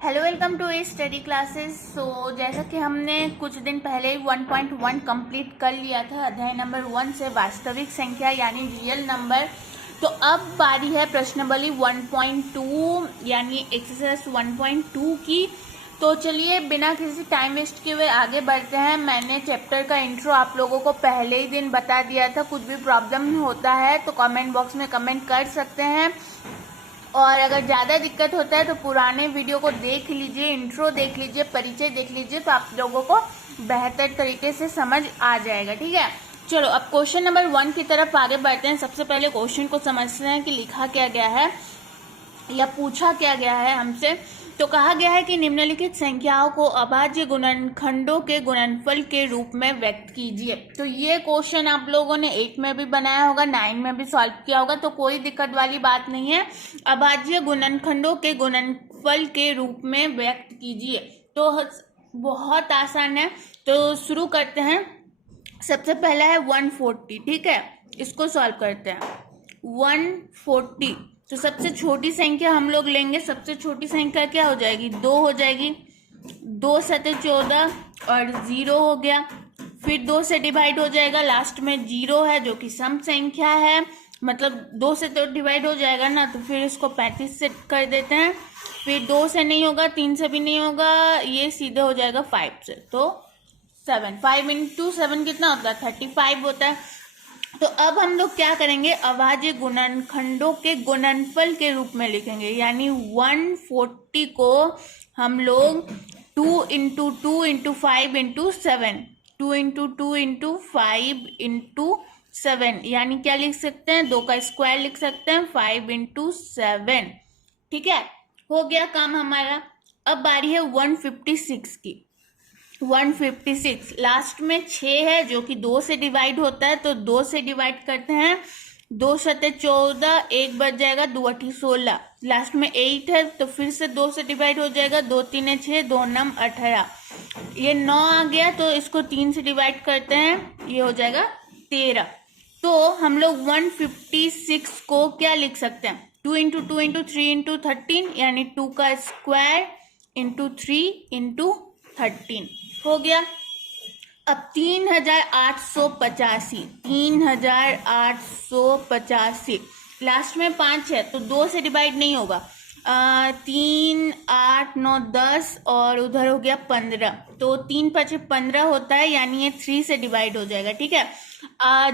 Hello, welcome to a study classes. जैसा कि हमने कुछ दिन पहले 1.1 कंप्लीट कर लिया था अध्याय नंबर 1 से वास्तविक संख्या यानी रियल नंबर। तो अब बारी है प्रश्नावली 1.2 यानी एक्सरसाइज 1.2 की। तो चलिए बिना किसी टाइम वेस्ट किए हुए आगे बढ़ते हैं। मैंने चैप्टर का इंट्रो आप लोगों को पहले ही दिन बता दिया था। कुछ भी प्रॉब्लम होता है तो कमेंट बॉक्स में कमेंट कर सकते हैं, और अगर ज़्यादा दिक्कत होता है तो पुराने वीडियो को देख लीजिए, इंट्रो देख लीजिए, परिचय देख लीजिए, तो आप लोगों को बेहतर तरीके से समझ आ जाएगा। ठीक है, चलो अब क्वेश्चन नंबर 1 की तरफ आगे बढ़ते हैं। सबसे पहले क्वेश्चन को समझते हैं कि लिखा क्या गया है या पूछा क्या गया है हमसे। तो कहा गया है कि निम्नलिखित संख्याओं को अभाज्य गुणनखंडों के गुणनफल के रूप में व्यक्त कीजिए। तो ये क्वेश्चन आप लोगों ने 8 में भी बनाया होगा, 9 में भी सॉल्व किया होगा, तो कोई दिक्कत वाली बात नहीं है। अभाज्य गुणनखंडों के गुणनफल के रूप में व्यक्त कीजिए, तो बहुत आसान है। तो शुरू करते हैं। सबसे पहला है 140। ठीक है, इसको सॉल्व करते हैं। 140, तो सबसे छोटी संख्या हम लोग लेंगे। सबसे छोटी संख्या क्या हो जाएगी? 2 हो जाएगी। 2 सते 14 और 0 हो गया। फिर 2 से डिवाइड हो जाएगा, लास्ट में 0 है जो कि सम संख्या है, मतलब 2 से तो डिवाइड हो जाएगा ना, तो फिर इसको 35 से कर देते हैं। फिर 2 से नहीं होगा, 3 से भी नहीं होगा, ये सीधे हो जाएगा 5 से, तो 7। 5 इंटू 7 कितना होता है? 35 होता है। तो अब हम लोग क्या करेंगे? अभाज्य गुणनखंडों के गुणनफल के रूप में लिखेंगे, यानी 140 को हम लोग 2 into 2 into 5 into 7, 2 into 2 into 5 into 7, यानी क्या लिख सकते हैं? 2 का स्क्वायर लिख सकते हैं, 5 इंटू 7। ठीक है, हो गया काम हमारा। अब बारी है 156 की। 156 लास्ट में 6 है जो कि 2 से डिवाइड होता है, तो 2 से डिवाइड करते हैं। 2 सते 14, 1 बच जाएगा, 2 अठी 16, लास्ट में 8 है तो फिर से 2 से डिवाइड हो जाएगा। 2 तीन 6, 2 नम 18, ये 9 आ गया, तो इसको 3 से डिवाइड करते हैं, ये हो जाएगा 13। तो हम लोग 156 को क्या लिख सकते हैं? 2 इंटू 2 इंटू 3 इंटू 13, यानी 2 का स्क्वायर इंटू 3 इंटू 13 हो गया। अब 3885, 3885, लास्ट में 5 है तो 2 से डिवाइड नहीं होगा। 3 8 9 10 और उधर हो गया 15, तो 3 5 15 होता है, यानी ये 3 से डिवाइड हो जाएगा। ठीक है,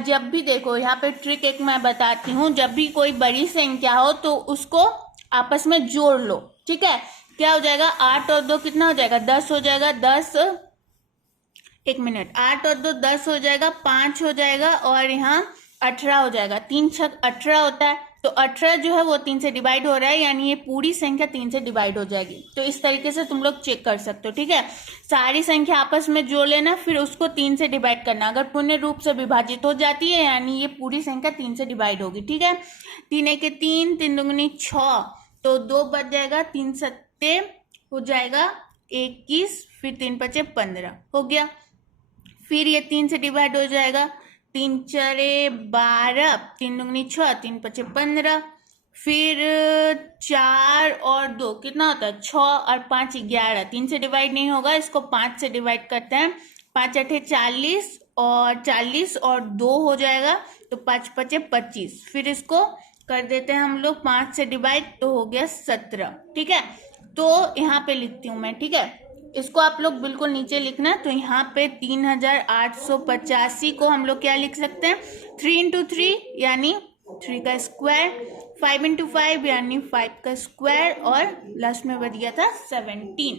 जब भी देखो यहाँ पे ट्रिक एक मैं बताती हूँ, जब भी कोई बड़ी संख्या हो तो उसको आपस में जोड़ लो। ठीक है, क्या हो जाएगा? 8 और 2 कितना हो जाएगा? 10 हो जाएगा। 10, 1 मिनट, 8 और 2 10 हो जाएगा, 5 हो जाएगा और यहाँ 18 हो जाएगा। 3 छक 18 होता है, तो 18 जो है वो 3 से डिवाइड हो रहा है, यानी ये पूरी संख्या 3 से डिवाइड हो जाएगी। तो इस तरीके से तुम लोग चेक कर सकते हो। ठीक है, सारी संख्या आपस में जोड़ लेना, फिर उसको 3 से डिवाइड करना। अगर पूर्ण रूप से विभाजित हो जाती है, यानी ये पूरी संख्या 3 से डिवाइड होगी। ठीक है, 3 1 3, 3 दूनी 6, तो 2 बच जाएगा, 3 सत्ते हो जाएगा 21, फिर 3 पचे 15 हो गया। फिर ये 3 से डिवाइड हो जाएगा, 3 चरे 12, 3 दूनी 6, 3 पचे 15, फिर 4 और 2 कितना होता है? 6 और 5 11, 3 से डिवाइड नहीं होगा, इसको 5 से डिवाइड करते हैं। 5 अठे 40 और 40 और 2 हो जाएगा, तो 5 पचे 25, फिर इसको कर देते हैं हम लोग 5 से डिवाइड, तो हो गया 17। ठीक है, तो यहाँ पे लिखती हूँ मैं। ठीक है, इसको आप लोग बिल्कुल नीचे लिखना। तो यहाँ पे 3885 को हम लोग क्या लिख सकते हैं? 3 इंटू 3 यानी 3 का स्क्वायर, 5 इंटू 5 यानी 5 का स्क्वायर, और लास्ट में बच गया था 17।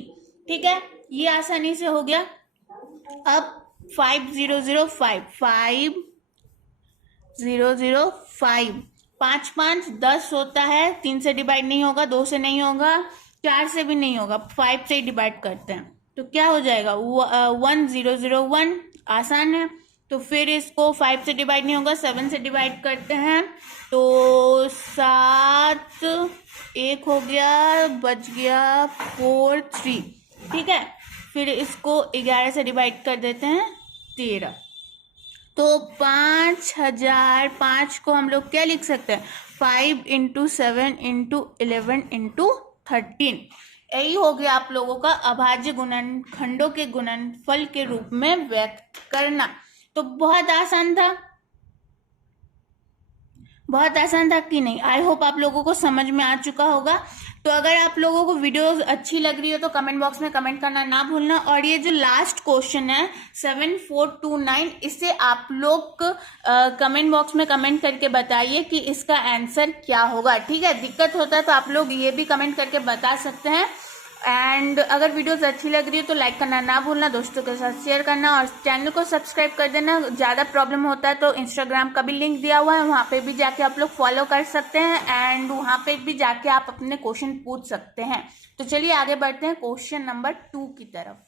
ठीक है, ये आसानी से हो गया। अब 5005, 5005, 5 5 10 होता है, 3 से डिवाइड नहीं होगा, 2 से नहीं होगा, 4 से भी नहीं होगा, 5 से डिवाइड करते हैं, तो क्या हो जाएगा? 1001, आसान है। तो फिर इसको 5 से डिवाइड नहीं होगा, 7 से डिवाइड करते हैं, तो 7 1 हो गया, बच गया 4 3। ठीक है, फिर इसको 11 से डिवाइड कर देते हैं, 13। तो 5005 को हम लोग क्या लिख सकते हैं? 5 इंटू 7 इंटू 11 इंटू 13, यही हो गया आप लोगों का अभाज्य गुणनखंडों के गुणनफल के रूप में व्यक्त करना। तो बहुत आसान था, बहुत आसान था कि नहीं? आई होप आप लोगों को समझ में आ चुका होगा। तो अगर आप लोगों को वीडियो अच्छी लग रही हो तो कमेंट बॉक्स में कमेंट करना ना भूलना। और ये जो लास्ट क्वेश्चन है 7429, इसे आप लोग कमेंट बॉक्स में कमेंट करके बताइए कि इसका आंसर क्या होगा। ठीक है, दिक्कत होता है तो आप लोग ये भी कमेंट करके बता सकते हैं। एंड अगर वीडियोस अच्छी लग रही है तो लाइक करना ना भूलना, दोस्तों के साथ शेयर करना और चैनल को सब्सक्राइब कर देना। ज़्यादा प्रॉब्लम होता है तो इंस्टाग्राम का भी लिंक दिया हुआ है, वहाँ पे भी जाके आप लोग फॉलो कर सकते हैं एंड वहाँ पे भी जाके आप अपने क्वेश्चन पूछ सकते हैं। तो चलिए आगे बढ़ते हैं क्वेश्चन नंबर 2 की तरफ।